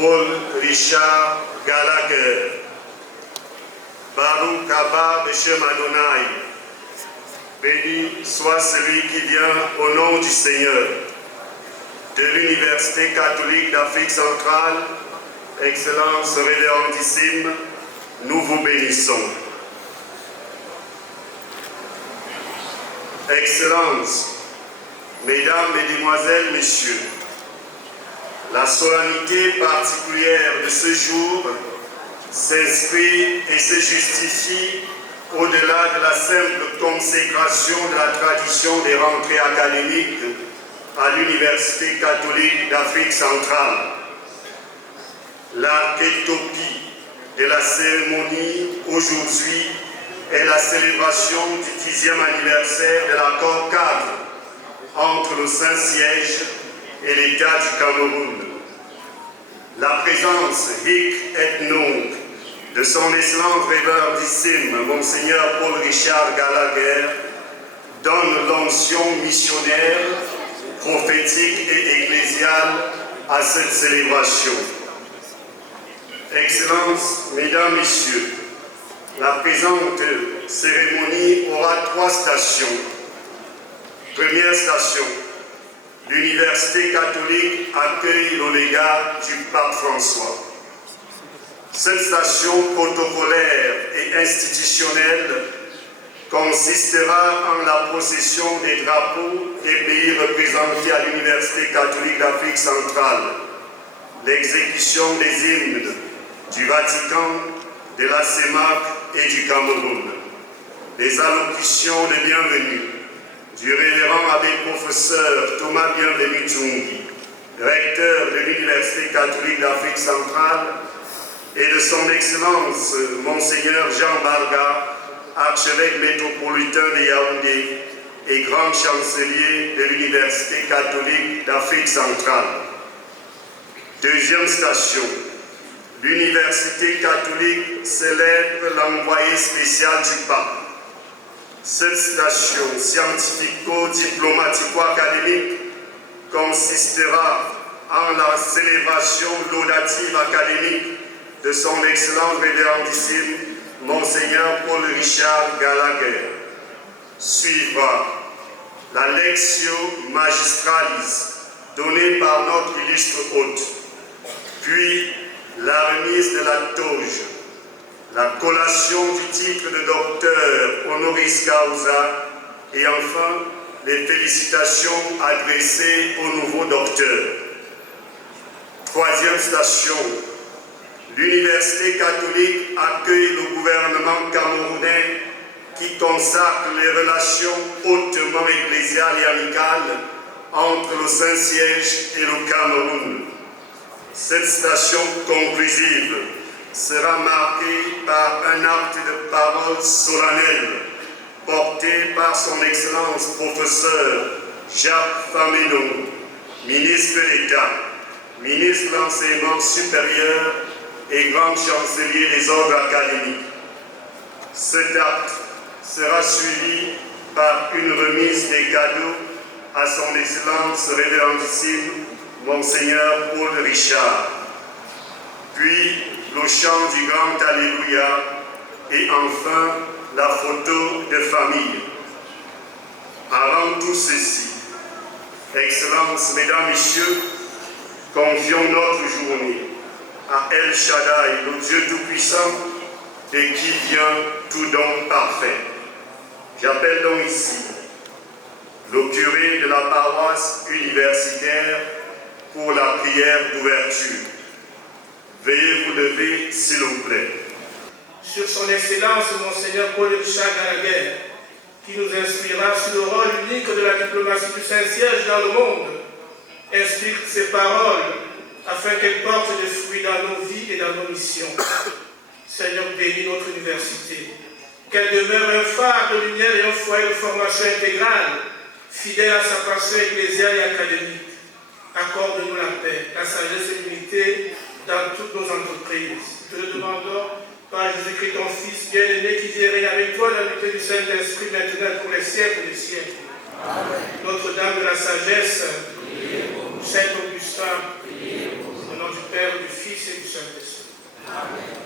Paul Richard Gallagher, Baruch Abba Beshem Adonai, béni soit celui qui vient au nom du Seigneur. De l'Université catholique d'Afrique centrale, Excellence révérendissime, nous vous bénissons. Excellences, Mesdames, Mesdemoiselles, Messieurs, la solennité particulière de ce jour s'inscrit et se justifie au-delà de la simple consécration de la tradition des rentrées académiques à l'Université catholique d'Afrique centrale. L'archétypie de la cérémonie aujourd'hui est la célébration du 10e anniversaire de l'accord cadre entre le Saint-Siège et l'État du Cameroun. La présence hic et nunc de son Excellence révérendissime Monseigneur Paul Richard Gallagher donne l'onction missionnaire, prophétique et ecclésiale à cette célébration. Excellences, Mesdames, Messieurs, la présente cérémonie aura 3 stations. Première station, l'Université catholique accueille le légat du pape François. Cette station protocolaire et institutionnelle consistera en la possession des drapeaux des pays représentés à l'Université catholique d'Afrique centrale, l'exécution des hymnes du Vatican, de la CEMAC et du Cameroun, les allocutions de bienvenue du révérend abbé professeur Thomas Bienvenu Tchungi, recteur de l'Université catholique d'Afrique centrale, et de son Excellence Monseigneur Jean Barga, archevêque métropolitain de Yaoundé et grand chancelier de l'Université catholique d'Afrique centrale. Deuxième station, l'Université catholique célèbre l'envoyé spécial du pape. Cette station scientifico-diplomatico-académique consistera en la célébration laudative académique de son Excellence révérendissime Monseigneur Paul Richard Gallagher. Suivra la Lectio Magistralis donnée par notre illustre hôte, puis la remise de la toge, la collation du titre de docteur honoris causa et enfin les félicitations adressées au nouveau docteur. Troisième station, l'Université catholique accueille le gouvernement camerounais qui consacre les relations hautement ecclésiales et amicales entre le Saint-Siège et le Cameroun. Cette station conclusive sera marquée par un acte de parole solennel porté par son Excellence professeur Jacques Fameno, ministre d'État, ministre de l'Enseignement supérieur et grand chancelier des ordres académiques. Cet acte sera suivi par une remise des cadeaux à son Excellence révérendissime Monseigneur Paul Richard, puis le chant du grand Alléluia et enfin la photo de famille. Avant tout ceci, Excellences, Mesdames, Messieurs, confions notre journée à El Shaddai, le Dieu Tout-Puissant, de qui vient tout don parfait. J'appelle donc ici le curé de la paroisse universitaire pour la prière d'ouverture. Veuillez vous lever, s'il vous plaît. Sur son Excellence, Monseigneur Paul Richard Gallagher, qui nous inspirera sur le rôle unique de la diplomatie du Saint-Siège dans le monde, inspire ses paroles afin qu'elles portent des fruits dans nos vies et dans nos missions. Seigneur, bénis notre université, qu'elle demeure un phare de lumière et un foyer de formation intégrale, fidèle à sa passion ecclésiale et académique. Accorde-nous la paix, la sagesse et l'unité dans toutes nos entreprises. Te le demandons par Jésus-Christ, ton Fils bien-aimé, qui vit et règne avec toi dans l'unité du Saint-Esprit, maintenant pour les siècles des siècles. Amen. Notre-Dame de la sagesse, Saint-Augustin, au nom du Père, du Fils l'unité du Saint-Esprit. Amen.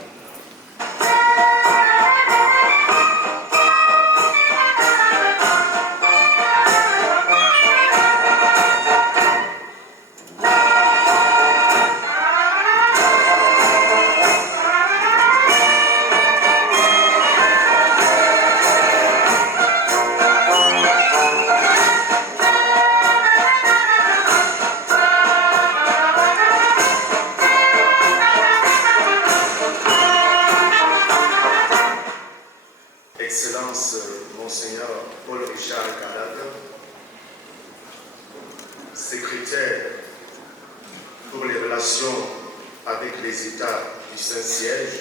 Excellence, Monseigneur Paul-Richard Gallagher, secrétaire pour les relations avec les États du Saint-Siège,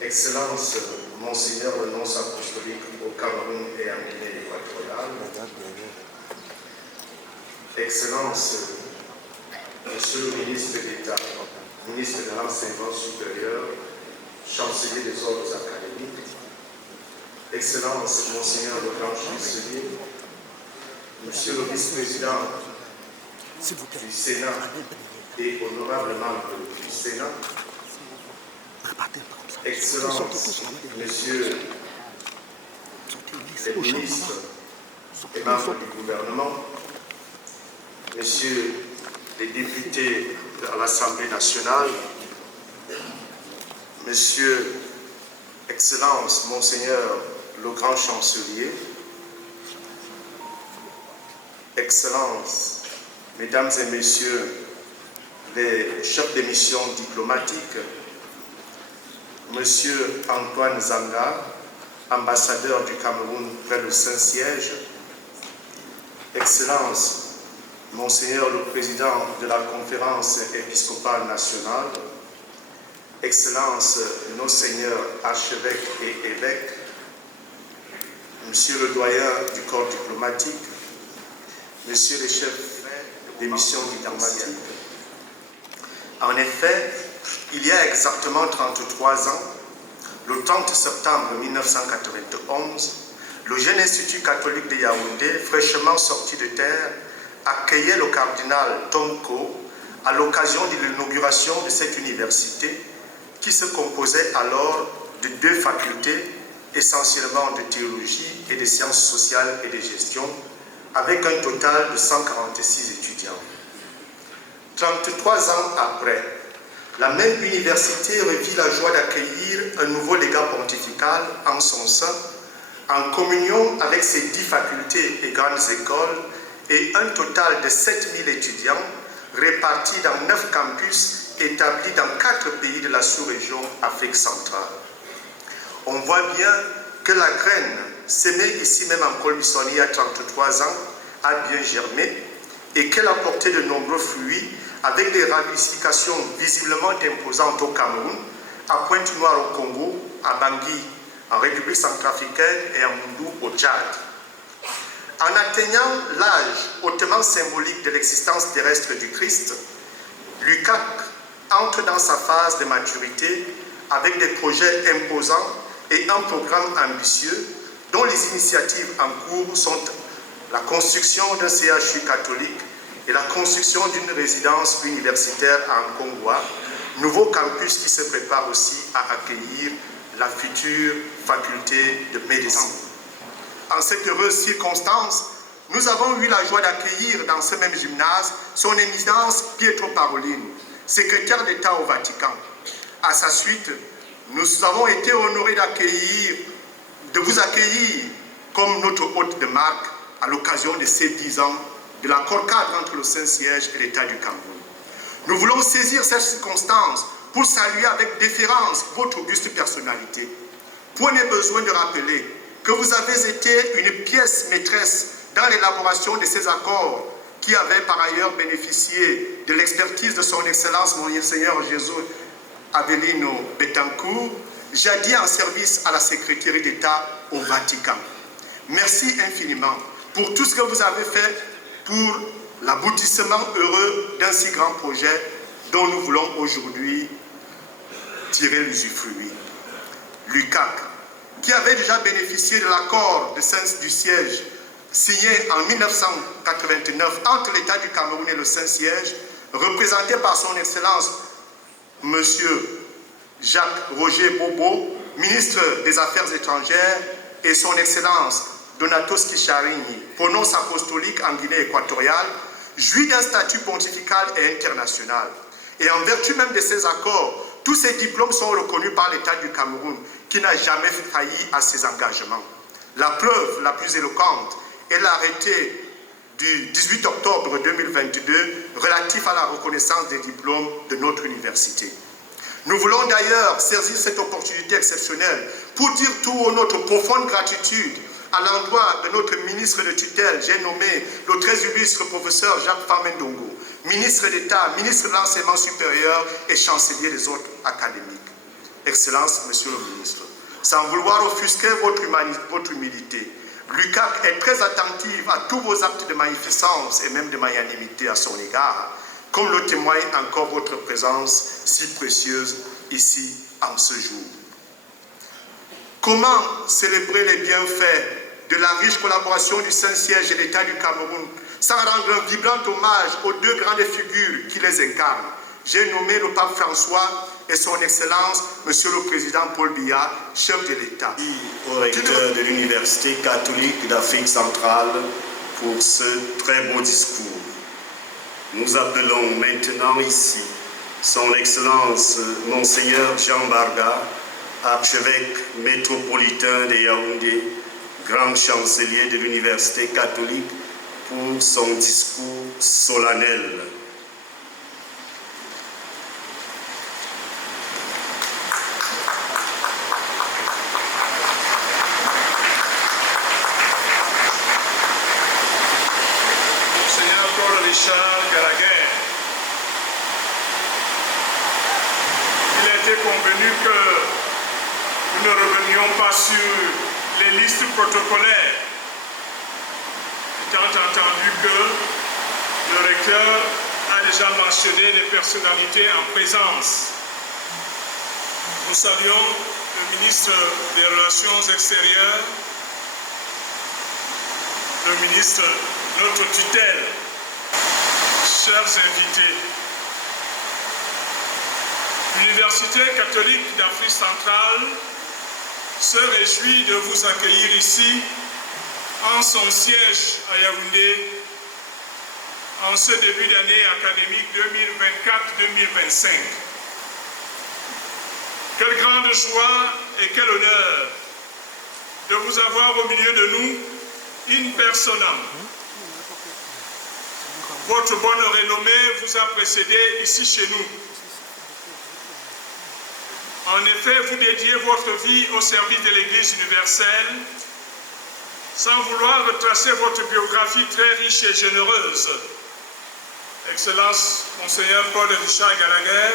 Excellence, Monseigneur le nonce apostolique au Cameroun et en Guinée équatoriale, Excellence, Monsieur le ministre d'État, ministre de l'Enseignement supérieur, chancelier des ordres académiques, Excellence, Monseigneur le grand chancelier, Monsieur le vice-président du Sénat et honorable membre du Sénat, Excellence, Messieurs les ministres et membres du gouvernement, Messieurs les députés de l'Assemblée nationale, Monsieur, Excellence, Monseigneur le grand chancelier, Excellences, Mesdames et Messieurs les chefs de mission diplomatiques, Monsieur Antoine Zanga, ambassadeur du Cameroun près le Saint-Siège, Excellence, Monseigneur le Président de la Conférence épiscopale nationale, Excellences, nos seigneurs archevêques et évêques, Monsieur le doyen du corps diplomatique, Messieurs les chefs des missions diplomatiques. En effet, il y a exactement 33 ans, le 30 septembre 1991, le jeune Institut catholique de Yaoundé, fraîchement sorti de terre, accueillait le cardinal Tomko à l'occasion de l'inauguration de cette université qui se composait alors de 2 facultés, essentiellement de théologie et de sciences sociales et de gestion, avec un total de 146 étudiants. 33 ans après, la même université revit la joie d'accueillir un nouveau légat pontifical en son sein, en communion avec ses 10 facultés et grandes écoles et un total de 7000 étudiants répartis dans 9 campus établis dans 4 pays de la sous-région Afrique centrale. On voit bien que la graine semée ici même en Col-Bissonny il y a 33 ans a bien germé et qu'elle a porté de nombreux fruits avec des ramifications visiblement imposantes au Cameroun, à Pointe-Noire au Congo, à Bangui en République centrafricaine et à Moundou au Tchad. En atteignant l'âge hautement symbolique de l'existence terrestre du Christ, l'UCAC entre dans sa phase de maturité avec des projets imposants et un programme ambitieux dont les initiatives en cours sont la construction d'un CHU catholique et la construction d'une résidence universitaire en Congo, nouveau campus qui se prépare aussi à accueillir la future faculté de médecine. En cette heureuse circonstance, nous avons eu la joie d'accueillir dans ce même gymnase son éminence Pietro Parolin, secrétaire d'État au Vatican. À sa suite, nous avons été honorés de vous accueillir comme notre hôte de marque à l'occasion de ces 10 ans de l'accord cadre entre le Saint-Siège et l'État du Cameroun. Nous voulons saisir cette circonstance pour saluer avec déférence votre auguste personnalité. Prenez besoin de rappeler que vous avez été une pièce maîtresse dans l'élaboration de ces accords qui avaient par ailleurs bénéficié de l'expertise de son Excellence Monseigneur Jésus Avelino Betancourt, jadis en service à la Secrétaire d'État au Vatican. Merci infiniment pour tout ce que vous avez fait pour l'aboutissement heureux d'un si grand projet dont nous voulons aujourd'hui tirer l'usufruit. L'UCAC, qui avait déjà bénéficié de l'accord du siège signé en 1989 entre l'État du Cameroun et le Saint-Siège, représenté par son Excellence M. Jacques-Roger Bobo, ministre des Affaires étrangères, et son Excellence Donatos Kisharini, prononce apostolique en Guinée équatoriale, jouit d'un statut pontifical et international. Et en vertu même de ces accords, tous ces diplômes sont reconnus par l'État du Cameroun, qui n'a jamais failli à ses engagements. La preuve la plus éloquente est l'arrêté du 18 octobre 2022 relatif à la reconnaissance des diplômes de notre université. Nous voulons d'ailleurs saisir cette opportunité exceptionnelle pour dire tout haut notre profonde gratitude à l'endroit de notre ministre de tutelle, j'ai nommé le très illustre professeur Jacques Famendongo, ministre d'État, ministre de l'Enseignement supérieur et chancelier des autres académiques. Excellence, Monsieur le ministre, sans vouloir offusquer votre humilité, l'UCAC est très attentive à tous vos actes de magnificence et même de magnanimité à son égard, comme le témoigne encore votre présence si précieuse ici en ce jour. Comment célébrer les bienfaits de la riche collaboration du Saint-Siège et l'État du Cameroun sans rendre un vibrant hommage aux deux grandes figures qui les incarnent? J'ai nommé le pape François et son Excellence, Monsieur le Président Paul Biya, chef de l'État. Au recteur de l'Université catholique d'Afrique centrale pour ce très beau discours. Nous appelons maintenant ici son Excellence Monseigneur Jean Barga, archevêque métropolitain de Yaoundé, grand chancelier de l'Université catholique, pour son discours solennel. Monseigneur Paul Richard Gallagher, il a été convenu que nous ne revenions pas sur les listes protocolaires, étant entendu que le recteur a déjà mentionné les personnalités en présence. Nous saluons le ministre des Relations extérieures, le ministre de notre tutelle, chers invités. L'Université catholique d'Afrique centrale se réjouit de vous accueillir ici en son siège à Yaoundé en ce début d'année académique 2024-2025. Quelle grande joie et quel honneur de vous avoir au milieu de nous in personam. Votre bonne renommée vous a précédé ici chez nous. En effet, vous dédiez votre vie au service de l'Église universelle, sans vouloir retracer votre biographie très riche et généreuse. Excellence, Monseigneur Paul Richard Gallagher,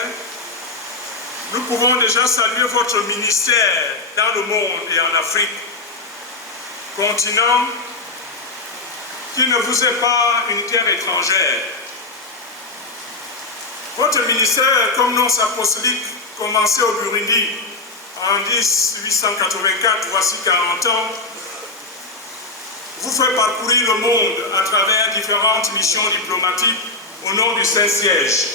nous pouvons déjà saluer votre ministère dans le monde et en Afrique, continent qui ne vous est pas une terre étrangère. Votre ministère, comme nonce apostolique, commencé au Burundi en 1884, voici 40 ans, vous fait parcourir le monde à travers différentes missions diplomatiques au nom du Saint-Siège.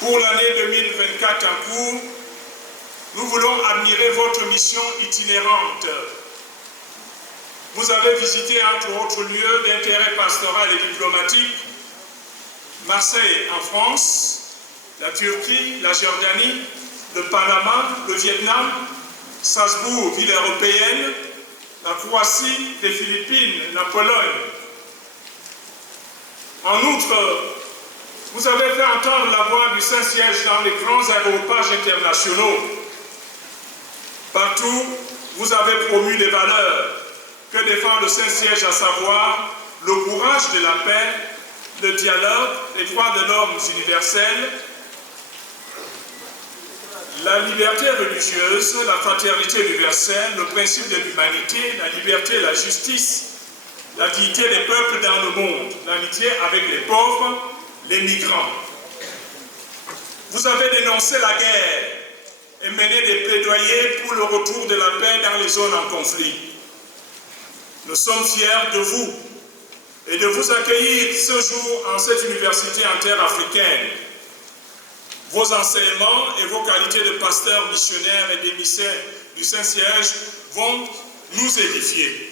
Pour l'année 2024 en cours, nous voulons admirer votre mission itinérante. Vous avez visité entre autres lieux d'intérêt pastoral et diplomatique, Marseille en France, la Turquie, la Jordanie, le Panama, le Vietnam, Salzbourg, ville européenne, la Croatie, les Philippines, la Pologne. En outre, vous avez fait entendre la voix du Saint-Siège dans les grands aéroports internationaux. Partout, vous avez promu les valeurs que défend le Saint-Siège, à savoir le courage de la paix, le dialogue, les droits de l'homme universels, la liberté religieuse, la fraternité universelle, le principe de l'humanité, la liberté, la justice, la dignité des peuples dans le monde, l'amitié avec les pauvres, les migrants. Vous avez dénoncé la guerre et mené des plaidoyers pour le retour de la paix dans les zones en conflit. Nous sommes fiers de vous et de vous accueillir ce jour en cette université en terre africaine. Vos enseignements et vos qualités de pasteur, missionnaire et d'émissaire du Saint-Siège vont nous édifier.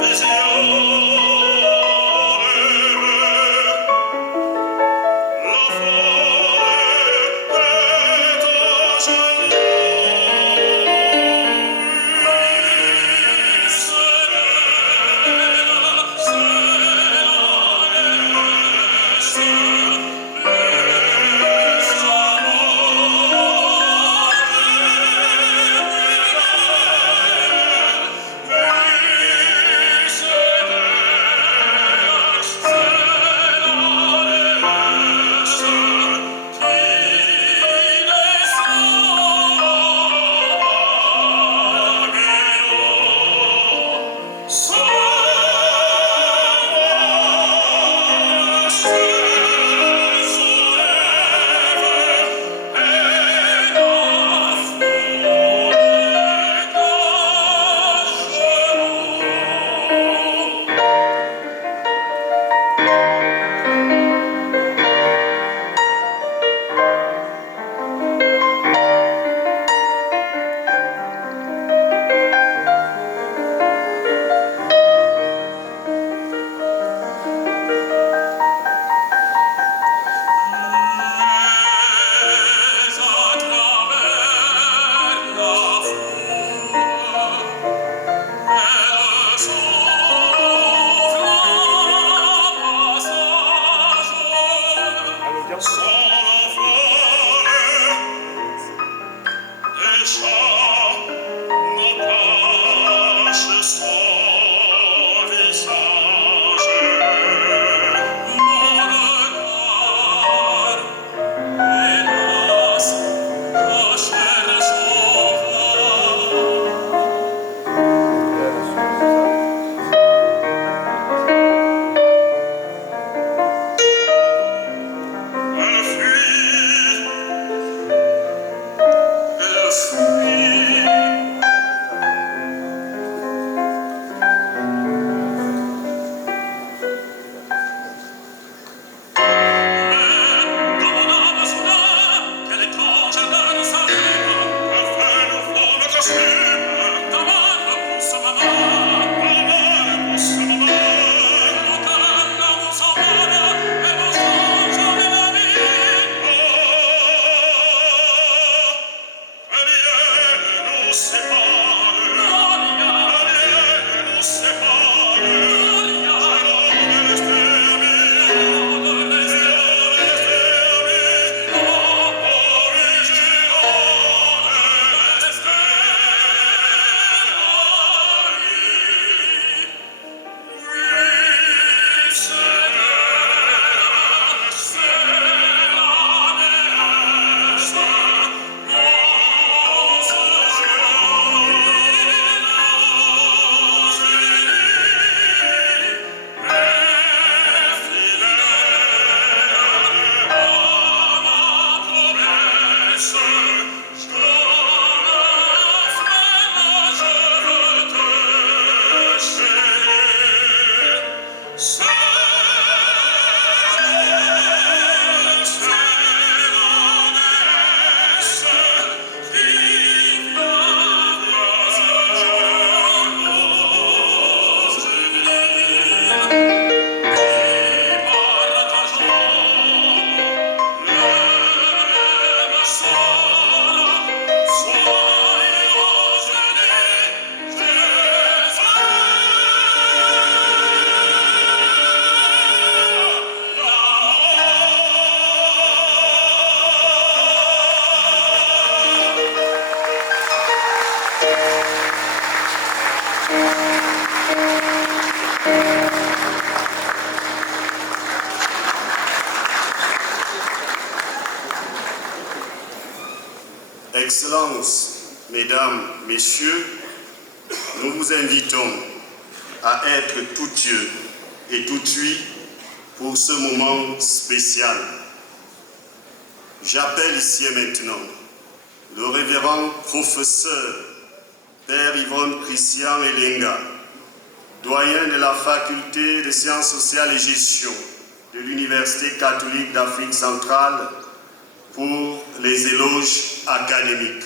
Vision Excellences, Mesdames, Messieurs, nous vous invitons à être tout yeux et tout ouïe pour ce moment spécial. J'appelle ici et maintenant le révérend professeur Père Yvonne Christian Elenga, doyen de la faculté de sciences sociales et gestion de l'Université catholique d'Afrique centrale, pour les éloges académiques.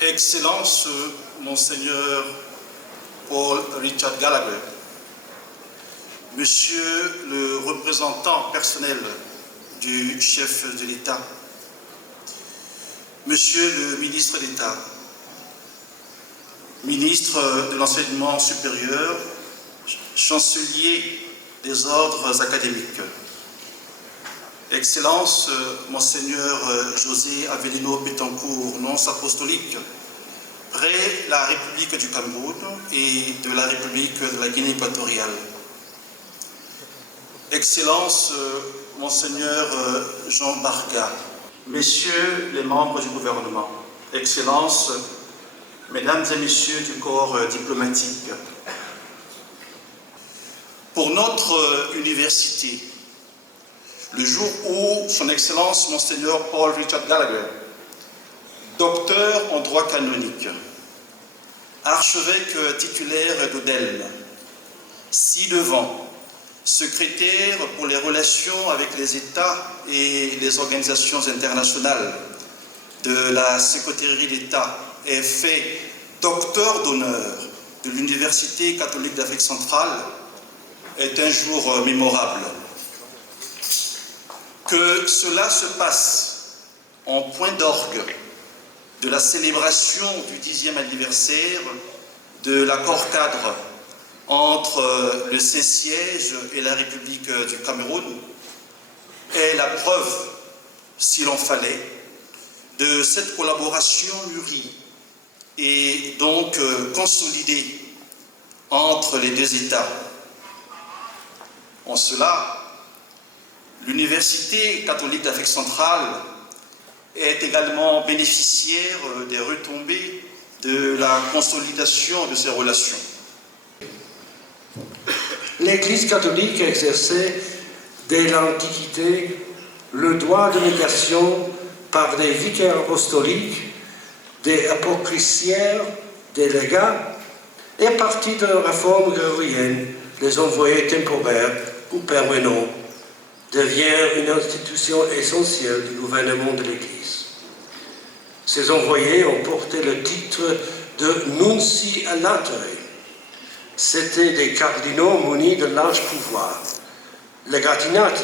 Excellence, Monseigneur Paul Richard Gallagher, Monsieur le représentant personnel du chef de l'État, Monsieur le ministre d'État, ministre de l'Enseignement supérieur, chancelier des ordres académiques, Excellence, Monseigneur José Avelino Betancourt, nonce apostolique, près la République du Cameroun et de la République de la Guinée équatoriale. Excellence, Monseigneur Jean Barga, Messieurs les membres du gouvernement, Excellences, Mesdames et Messieurs du corps diplomatique, pour notre université, le jour où Son Excellence Monseigneur Paul Richard Gallagher, docteur en droit canonique, archevêque titulaire d'Audelme, ci-devant, secrétaire pour les relations avec les États et les organisations internationales de la Secrétairie d'État, est fait docteur d'honneur de l'Université catholique d'Afrique centrale, est un jour mémorable. Que cela se passe en point d'orgue de la célébration du 10e anniversaire de l'accord cadre entre le Saint-Siège et la République du Cameroun est la preuve, s'il en fallait, de cette collaboration mûrie et donc consolidée entre les deux États. En cela, l'Université catholique d'Afrique centrale est également bénéficiaire des retombées de la consolidation de ces relations. L'Église catholique a exercé dès l'Antiquité le droit de négation par des vicaires apostoliques, des apocryciaires, des légats, et à partir de la réforme grégorienne, les envoyés temporaires ou permanents devient une institution essentielle du gouvernement de l'Église. Ces envoyés ont porté le titre de Nunci a Latere. C'étaient des cardinaux munis de larges pouvoirs, legatinati,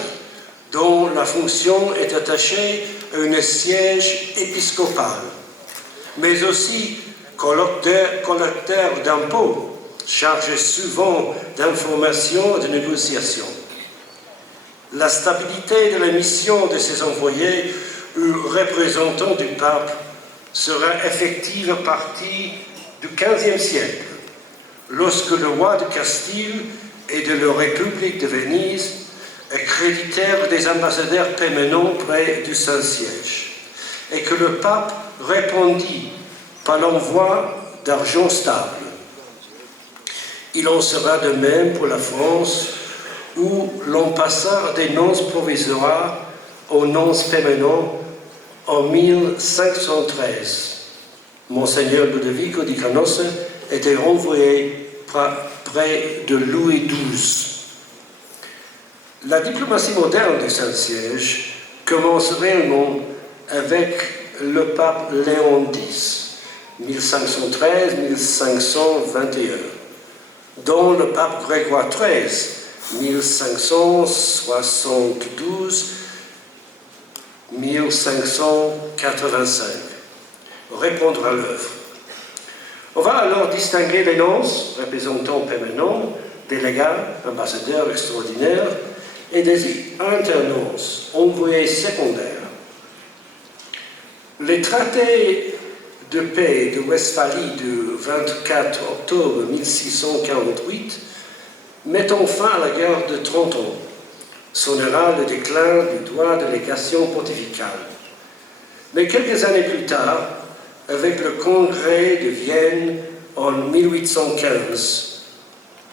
dont la fonction est attachée à un siège épiscopal, mais aussi collecteurs d'impôts, chargés souvent d'informations et de négociations. La stabilité de la mission de ces envoyés ou représentants du pape sera effective à partir du XVe siècle, lorsque le roi de Castille et de la République de Venise accréditèrent des ambassadeurs permanents près du Saint-Siège, et que le pape répondit par l'envoi d'argent stable. Il en sera de même pour la France, où l'on passa des nonces provisoires aux nonces permanents en 1513. Monseigneur Ludovico di Canossa était renvoyé près de Louis XII. La diplomatie moderne du Saint-Siège commence réellement avec le pape Léon X, 1513-1521, dont le pape Grégoire XIII, 1572-1585, répondre à l'œuvre. On va alors distinguer les nonces, représentants permanents, délégats, ambassadeurs extraordinaires, et des internonces, envoyés secondaires. Les traités de paix de Westphalie du 24 octobre 1648 mettant fin à la guerre de 30 ans sonnera le déclin du droit de légation pontificale. Mais quelques années plus tard, avec le congrès de Vienne en 1815,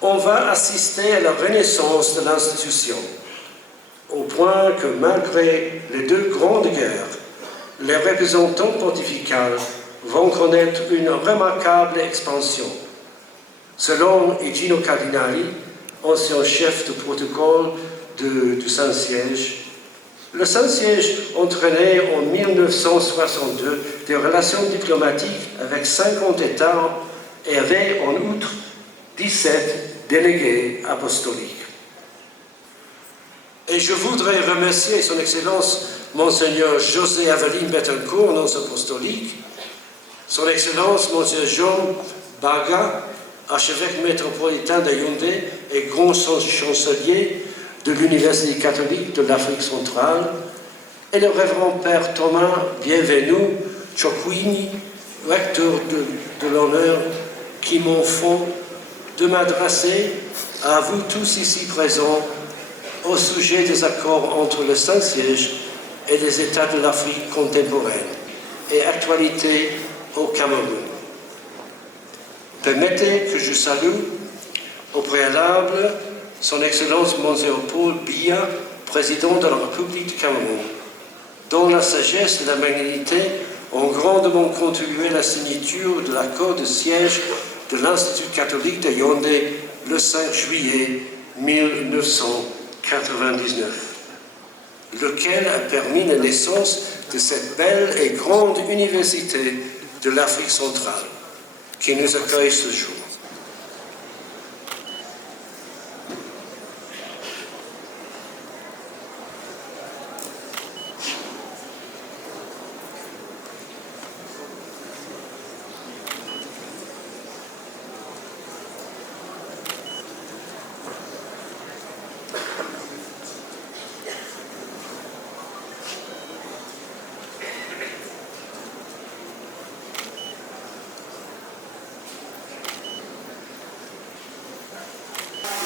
on va assister à la renaissance de l'institution, au point que malgré les deux grandes guerres, les représentants pontificaux vont connaître une remarquable expansion. Selon Igino Cardinali, ancien chef de protocole du Saint-Siège, le Saint-Siège entraînait en 1962 des relations diplomatiques avec 50 États et avait en outre 17 délégués apostoliques. Et je voudrais remercier Son Excellence Monseigneur José Aveline Bettencourt, nonce apostolique, Son Excellence Monseigneur Jean Baga, archevêque métropolitain de Yaoundé et grand chancelier de l'Université catholique de l'Afrique centrale, et le révérend Père Thomas Bienvenu Chokwini, recteur de l'honneur, qui m'en font de m'adresser à vous tous ici présents au sujet des accords entre le Saint-Siège et les États de l'Afrique contemporaine et actualité au Cameroun. Permettez que je salue au préalable Son Excellence Monseigneur Paul Biya, président de la République du Cameroun, dont la sagesse et la magnanimité ont grandement contribué à la signature de l'accord de siège de l'Institut catholique de Yaoundé le 5 juillet 1999, lequel a permis la naissance de cette belle et grande université de l'Afrique centrale qui nous accueille ce jour.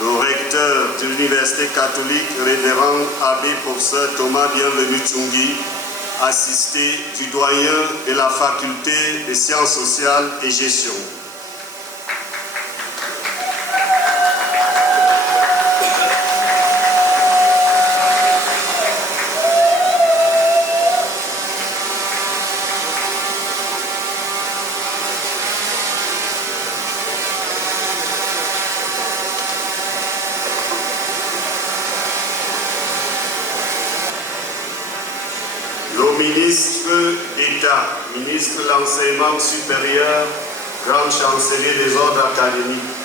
Le recteur de l'Université catholique, révérend abbé professeur Thomas Bienvenu Tchungi, assisté du doyen de la faculté des sciences sociales et gestion. Ministre d'État, ministre de l'Enseignement supérieur, grand chancelier des ordres académiques.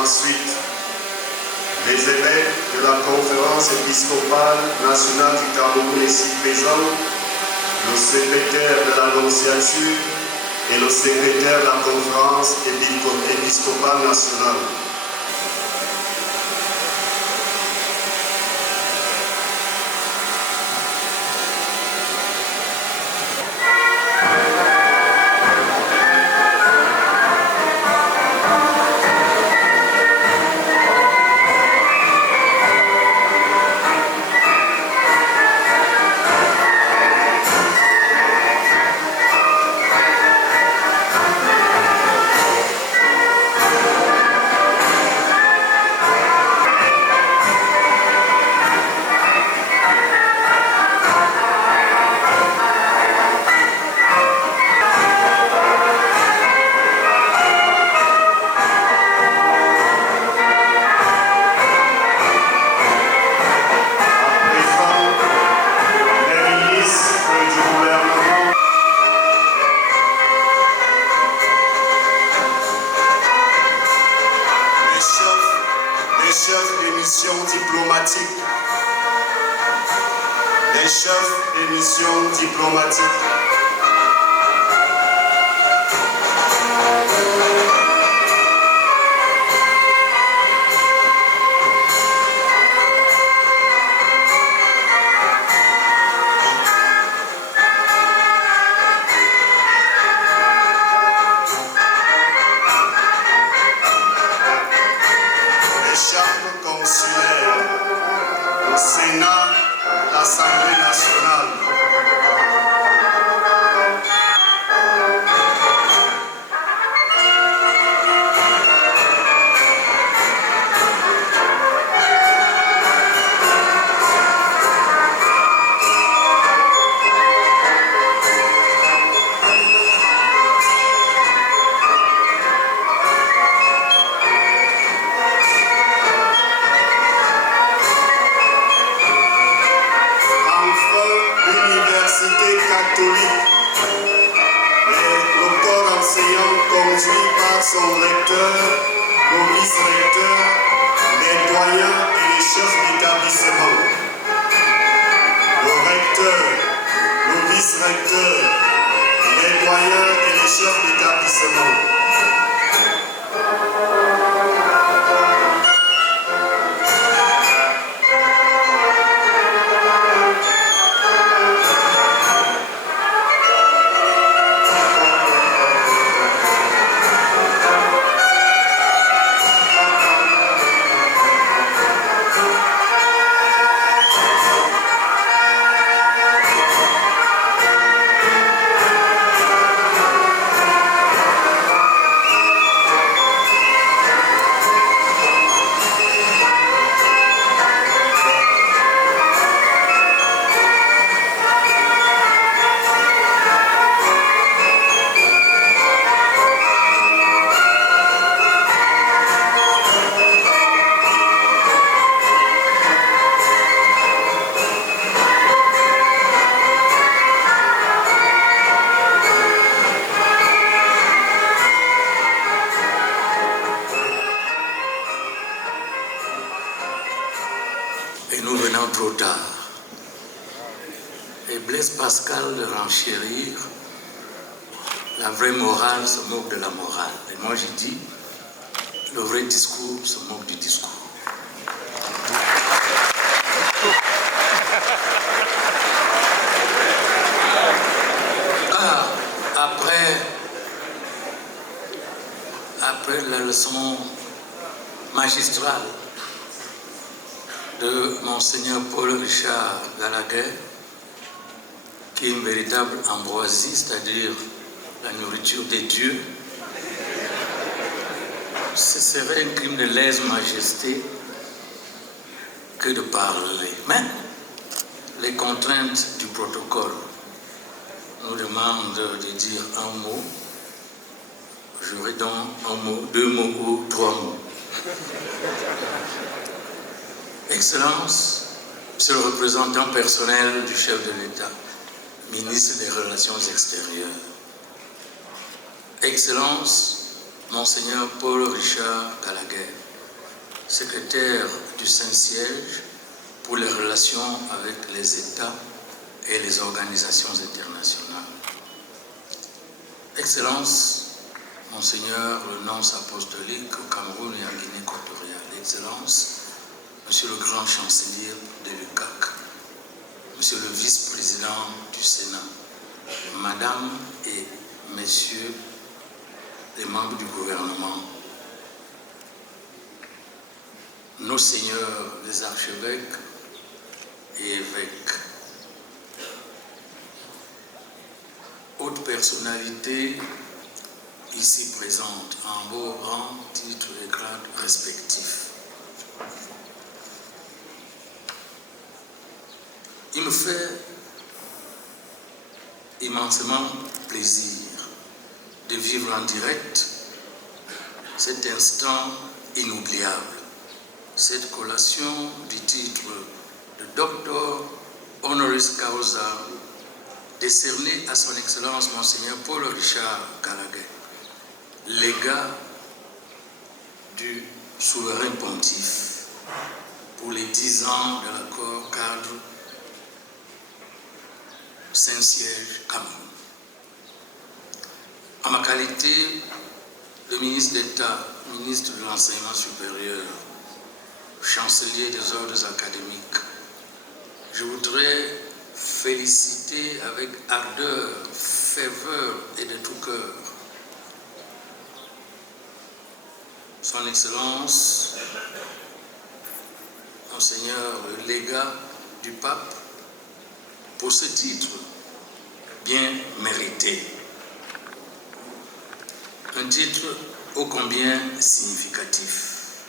Ensuite, les évêques de la conférence épiscopale nationale du Cameroun ici présents, le secrétaire de l'Annonciature et le secrétaire de la conférence épiscopale nationale. les chefs des missions diplomatiques. Sénat, l'Assemblée nationale. Son recteur, nos vice-recteurs, les doyens et les chefs d'établissement. Nos recteurs, nos vice-recteurs, les doyens et les chefs d'établissement. Et nous venons trop tard. Et Blaise Pascal de renchérir, la vraie morale se moque de la morale. Et moi j'ai dit, le vrai discours se moque du discours. Après la leçon magistrale de Monseigneur Paul Richard Gallagher, qui est une véritable ambroisie, c'est-à-dire la nourriture des dieux, ce serait un crime de lèse-majesté que de parler. Mais les contraintes du protocole nous demandent de dire un mot. J'aurai donc un mot, 2 mots ou 3 mots. Excellence, Monsieur le représentant personnel du chef de l'État, ministre des Relations extérieures. Excellence, Monseigneur Paul Richard Gallagher, secrétaire du Saint-Siège pour les relations avec les États et les organisations internationales. Excellence, Monseigneur le nonce apostolique au Cameroun et en Guinée équatoriale. Excellence, Monsieur le grand chancelier de l'UCAC, Monsieur le vice-président du Sénat, Madame et Messieurs les membres du gouvernement, nos seigneurs les archevêques et évêques, hautes personnalités ici présentes en vos rangs, titres et grades respectifs. Il me fait immensément plaisir de vivre en direct cet instant inoubliable, cette collation du titre de Docteur Honoris Causa décerné à son Excellence Monseigneur Paul Richard Gallagher, légat du souverain pontife pour les 10 ans de l'accord cadre Saint-Siège Cameroun. En ma qualité de ministre d'État, ministre de l'Enseignement supérieur, chancelier des ordres académiques, je voudrais féliciter avec ardeur, ferveur et de tout cœur Son Excellence, Monseigneur le légat du Pape, pour ce titre bien mérité. Un titre ô combien significatif.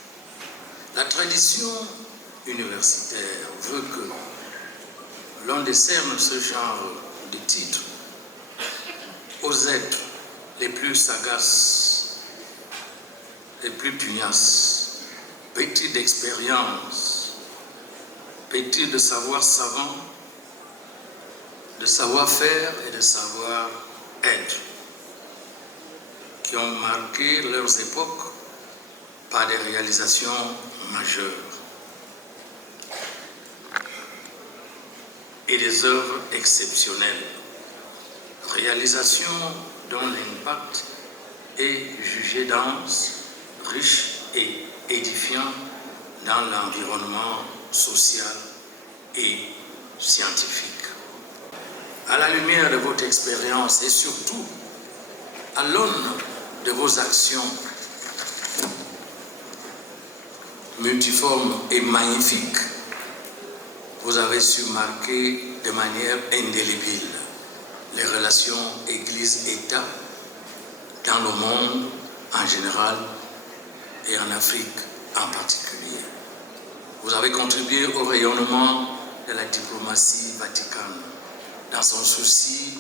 La tradition universitaire veut que l'on décerne ce genre de titre aux êtres les plus sagaces, les plus pugnaces, pétris d'expérience, pétris de savoir savant, de savoir-faire et de savoir-être, qui ont marqué leurs époques par des réalisations majeures et des œuvres exceptionnelles, réalisations dont l'impact est jugé dense, riche et édifiant dans l'environnement social et scientifique. À la lumière de votre expérience et surtout à l'aune de vos actions multiformes et magnifiques, vous avez su marquer de manière indélébile les relations Église-État dans le monde en général et en Afrique en particulier. Vous avez contribué au rayonnement de la diplomatie vaticane dans son souci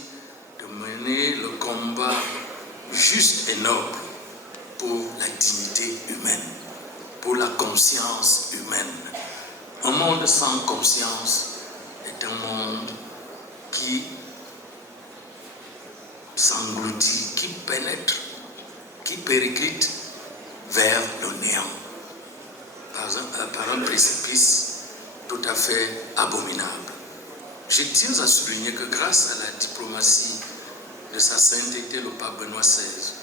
de mener le combat juste et noble pour la dignité humaine, pour la conscience humaine. Un monde sans conscience est un monde qui s'engloutit, qui pénètre, qui périclite vers le néant, par un précipice tout à fait abominable. Je tiens à souligner que grâce à la diplomatie de sa sainteté le pape Benoît XVI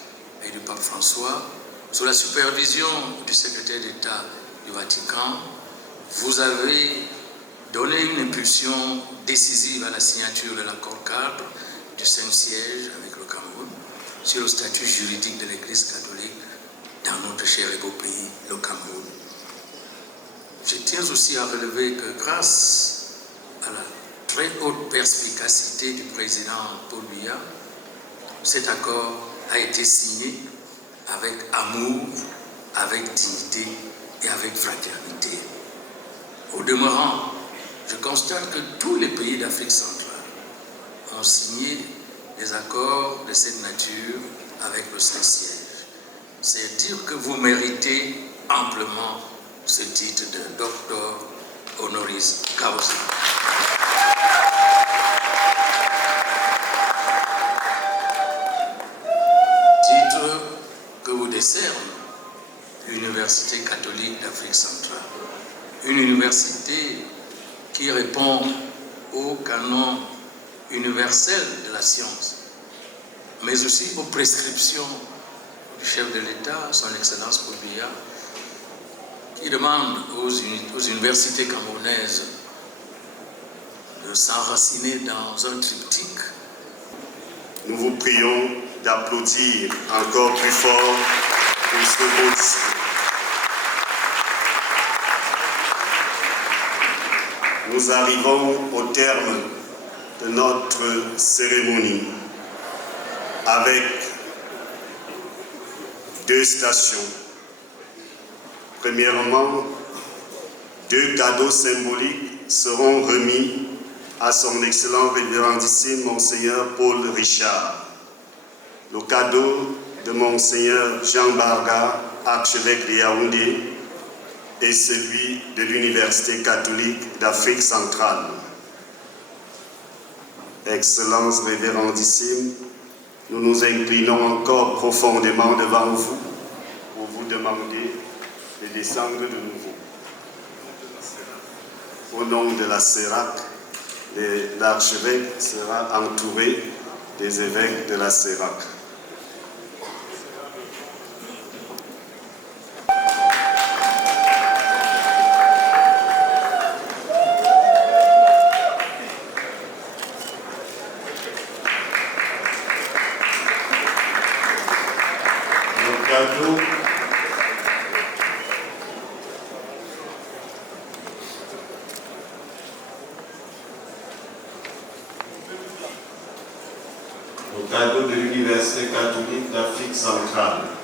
et du pape François, sous la supervision du secrétaire d'État du Vatican, vous avez donné une impulsion décisive à la signature de l'accord cadre du Saint-Siège avec le Cameroun sur le statut juridique de l'Église catholique dans notre cher et beau pays, le Cameroun. Je tiens aussi à relever que grâce à la très haute perspicacité du président Paul Biya, cet accord a été signé avec amour, avec dignité et avec fraternité. Au demeurant, je constate que tous les pays d'Afrique centrale ont signé des accords de cette nature avec le Saint-Siège. C'est dire que vous méritez amplement ce titre de docteur honoris causa. Titre que vous décerne l'Université catholique d'Afrique centrale. Une université qui répond au canon universel de la science, mais aussi aux prescriptions du chef de l'État, son Excellence Paul Biya, qui demande aux universités camerounaises de s'enraciner dans un triptyque. Nous vous prions d'applaudir encore plus fort pour ce beau discours. Nous arrivons au terme de notre cérémonie avec 2 stations. Premièrement, 2 cadeaux symboliques seront remis à son excellent révérendissime Monseigneur Paul Richard. Le cadeau de Monseigneur Jean Barga, archevêque de Yaoundé, et celui de l'Université catholique d'Afrique centrale. Excellence révérendissime, nous nous inclinons encore profondément devant vous pour vous demander de descendre de nouveau. Au nom de la CERAC, l'archevêque sera entouré des évêques de la CEVAC. Le cadeau de l'Université catholique d'Afrique centrale.